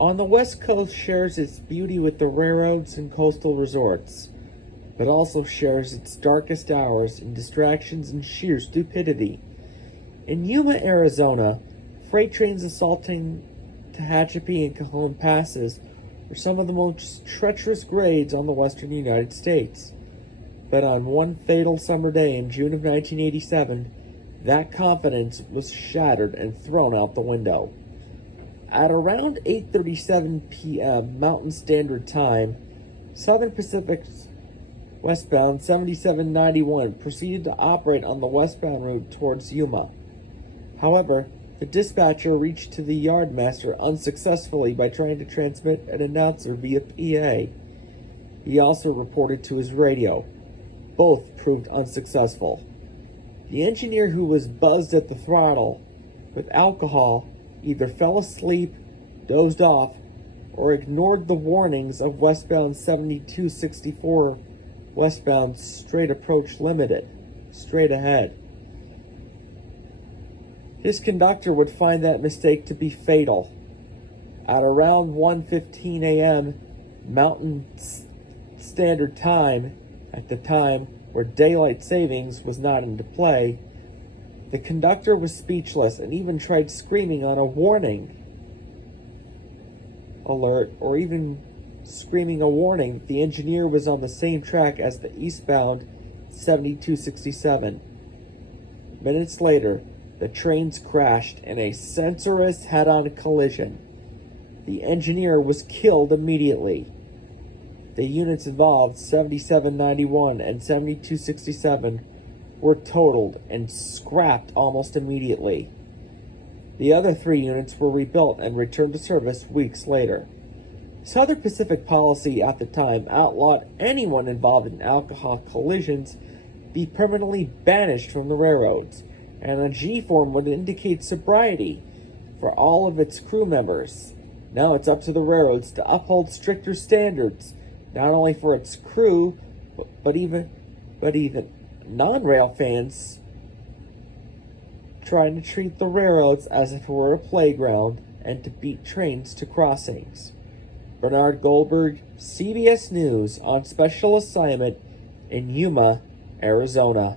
On the West Coast shares its beauty with the railroads and coastal resorts, but also shares its darkest hours in distractions and sheer stupidity. In Yuma, Arizona, freight trains assaulting Tehachapi and Cajon passes were some of the most treacherous grades on the western United States. But on one fatal summer day in June of 1987, that confidence was shattered and thrown out the window. At around 8:37 p.m. Mountain Standard Time, Southern Pacific's westbound 7791 proceeded to operate on the westbound route towards Yuma. However, the dispatcher reached to the yardmaster unsuccessfully by trying to transmit an announcer via PA. He also reported to his radio. Both proved unsuccessful. The engineer, who was buzzed at the throttle with alcohol, either fell asleep, dozed off, or ignored the warnings of westbound 7264 westbound straight approach limited, straight ahead. His conductor would find that mistake to be fatal. At around 1:15 a.m. Mountain Standard Time, at the time where daylight savings was not into play, the conductor was speechless and even tried screaming on a warning alert, or even screaming a warning that the engineer was on the same track as the eastbound 7267. Minutes later, the trains crashed in a senseless head-on collision. The engineer was killed immediately. The units involved, 7791 and 7267, were totaled and scrapped almost immediately. The other 3 units were rebuilt and returned to service weeks later. Southern Pacific policy at the time outlawed anyone involved in alcohol collisions be permanently banished from the railroads, and a G form would indicate sobriety for all of its crew members. Now it's up to the railroads to uphold stricter standards, not only for its crew, but even non-rail fans trying to treat the railroads as if it were a playground and to beat trains to crossings. Bernard Goldberg, CBS News, on special assignment in Yuma, Arizona.